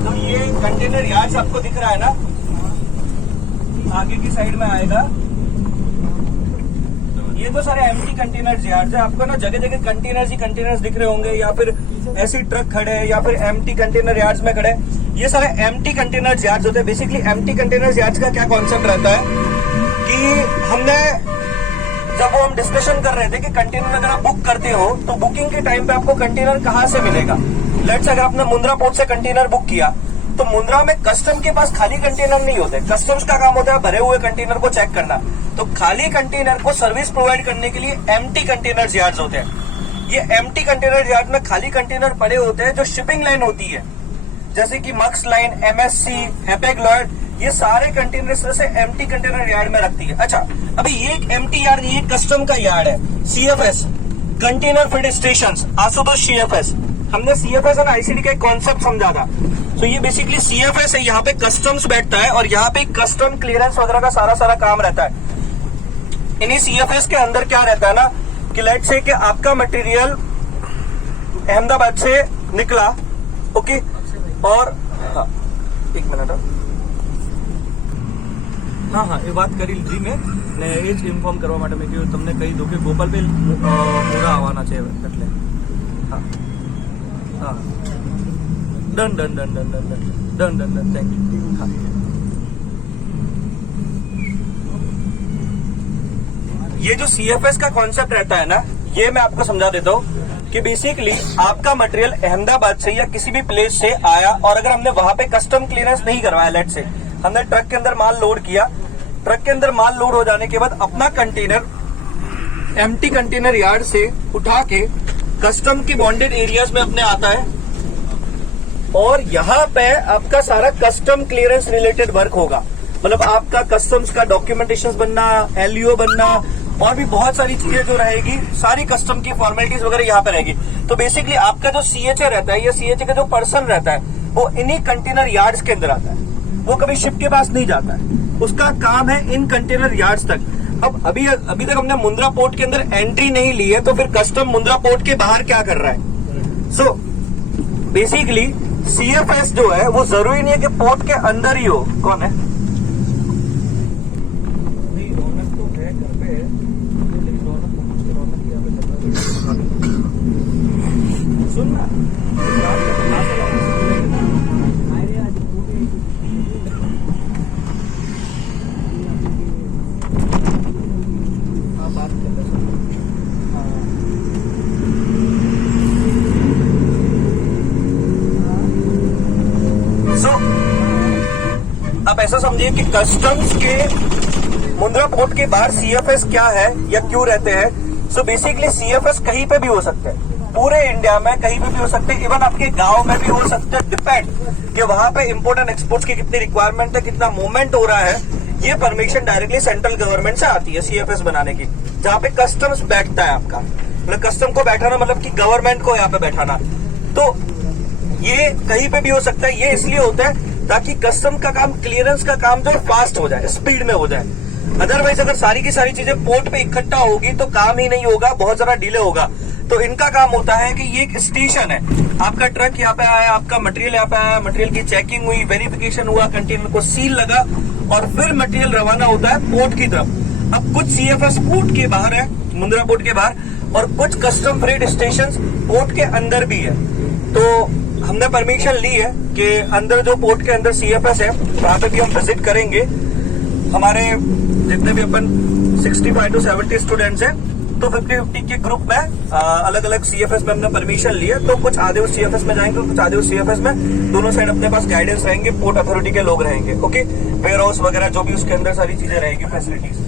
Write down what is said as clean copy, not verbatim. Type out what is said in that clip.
तो ये container yard आपको दिख रहा है ना, आगे की साइड में आएगा। ये तो सारे एम्प्टी कंटेनर यार्ड है। आपको ना जगह जगह कंटेनर्स ही कंटेनर्स दिख रहे होंगे, या फिर ऐसी ट्रक खड़े हैं, या फिर एम्प्टी कंटेनर यार्ड्स में खड़े हैं। ये सारे एम्प्टी कंटेनर यार्ड्स होते हैं। बेसिकली एम्प्टी कंटेनर यार्ड्स का क्या कॉन्सेप्ट रहता है कि जब हम डिस्कशन कर रहे थे कि कंटेनर अगर आप बुक करते हो तो बुकिंग के टाइम पे आपको कंटेनर कहाँ से मिलेगा। लेट्स अगर आपने मुंद्रा पोर्ट से कंटेनर बुक किया तो मुंद्रा में कस्टम के पास खाली कंटेनर नहीं होते। कस्टम्स का काम होता है भरे हुए कंटेनर को चेक करना। तो खाली कंटेनर को सर्विस प्रोवाइड करने के लिए एम्प्टी कंटेनर यार्ड्स होते हैं। ये एम्प्टी कंटेनर यार्ड में खाली कंटेनर पड़े होते हैं जो शिपिंग लाइन होती है, जैसे कि मक्स लाइन, एमएससी, हैपेग लॉयड, ये सारे कंटेनर इस तरह से एम्प्टी कंटेनर यार्ड में रखती है। अच्छा, अभी ये एक एम्प्टी यार्ड, ये कस्टम का यार्ड है। CFS, container feed station, Ashutosh CFS. हमने सीएफएस और आईसीडी का एक कॉन्सेप्ट समझा था। तो ये बेसिकली सीएफएस है, यहाँ पे कस्टम्स बैठता है और यहाँ पे कस्टम क्लियरेंस वगैरह का सारा काम रहता है। इन्हीं सीएफएस के अंदर क्या रहता है ना कि लेट्स से कि आपका मटेरियल अहमदाबाद से निकला, ओके, और हाँ एक मिनट, हाँ એ વાત કરી લીધી મેં ને એ જ ઇન્ફોર્મ કરવા માટે મેં કીધું તમને કહી દઉં કે ગોપાલભાઈ મોડા આવવાના છે એટલે હા હા ડન થેન્ક યુ। હા, ये जो सीएफएस का कॉन्सेप्ट रहता है ना, ये मैं आपको समझा देता हूँ कि बेसिकली आपका मटेरियल अहमदाबाद से या किसी भी प्लेस से आया और अगर हमने वहां पे कस्टम क्लियरेंस नहीं करवाया, लेट से हमने ट्रक के अंदर माल लोड किया, ट्रक के अंदर माल लोड हो जाने के बाद अपना कंटेनर एम्प्टी कंटेनर यार्ड से उठा के कस्टम के बॉन्डेड एरियाज में अपने आता है और यहाँ पे आपका सारा कस्टम क्लियरेंस रिलेटेड वर्क होगा। मतलब आपका कस्टम्स का डॉक्यूमेंटेशन बनना, एलईओ बनना और भी बहुत सारी चीजें जो रहेगी, सारी कस्टम की फॉर्मेलिटीज वगैरह यहाँ पे रहेगी। तो बेसिकली आपका जो सीएचए रहता है या सीएचए का जो पर्सन रहता है वो इन्हीं कंटेनर यार्ड्स के अंदर आता है। वो कभी शिप के पास नहीं जाता है, उसका काम है इन कंटेनर यार्ड्स तक। अब अभी तक हमने मुंद्रा पोर्ट के अंदर एंट्री नहीं ली है, तो फिर कस्टम मुंद्रा पोर्ट के बाहर क्या कर रहा है। सो बेसिकली सीएफएस जो है वो जरूरी नहीं है कि पोर्ट के अंदर ही हो। कौन है? सुनना आप ऐसा समझिए कि कस्टम्स के मुंद्रा पोर्ट के बाहर सीएफएस क्या है या क्यों रहते हैं। सो बेसिकली सीएफएस कहीं पे भी हो सकते हैं, पूरे इंडिया में कहीं पे भी हो सकते हैं, इवन आपके गांव में भी हो सकते हैं। डिपेंड कि वहां पे इंपोर्ट एंड एक्सपोर्ट्स की कितनी रिक्वायरमेंट है, कितना मूवमेंट हो रहा है। ये परमिशन डायरेक्टली सेंट्रल गवर्नमेंट से आती है सीएफएस बनाने की, जहाँ पे कस्टम्स बैठता है आपका। मतलब कस्टम को बैठाना मतलब कि गवर्नमेंट को यहाँ पे बैठाना। तो ये कहीं पे भी हो सकता है। ये इसलिए होता है ताकि कस्टम का काम, क्लियरेंस का काम जो है फास्ट हो जाए, स्पीड में हो जाए। अदरवाइज अगर सारी की सारी चीजें पोर्ट पे इकट्ठा होगी तो काम ही नहीं होगा, बहुत ज्यादा डिले होगा। तो इनका काम होता है कि ये एक स्टेशन है, आपका ट्रक यहाँ पे आया, आपका मटेरियल यहाँ पे आया, मटेरियल की चेकिंग हुई, वेरिफिकेशन हुआ, कंटेनर को सील लगा और फिर मटेरियल रवाना होता है पोर्ट की तरफ। अब कुछ सीएफएस पोर्ट के बाहर है, मुंद्रा पोर्ट के बाहर, और कुछ कस्टम फ्रेट स्टेशन पोर्ट के अंदर भी है। तो हमने परमिशन ली है कि अंदर जो पोर्ट के अंदर सीएफएस है वहां पे भी हम विजिट करेंगे। हमारे जितने भी अपन 65 to 70 स्टूडेंट्स हैं, तो 50-50 के ग्रुप में अलग अलग सीएफएस में हमने परमिशन ली है। तो कुछ आधे उस सीएफएस में जाएंगे, कुछ आधे उस सीएफएस में, दोनों साइड अपने पास गाइडेंस रहेंगे, पोर्ट अथॉरिटी के लोग रहेंगे। ओके, वेयर हाउस वगैरह जो भी उसके अंदर सारी चीजें रहेगी, फैसिलिटीज।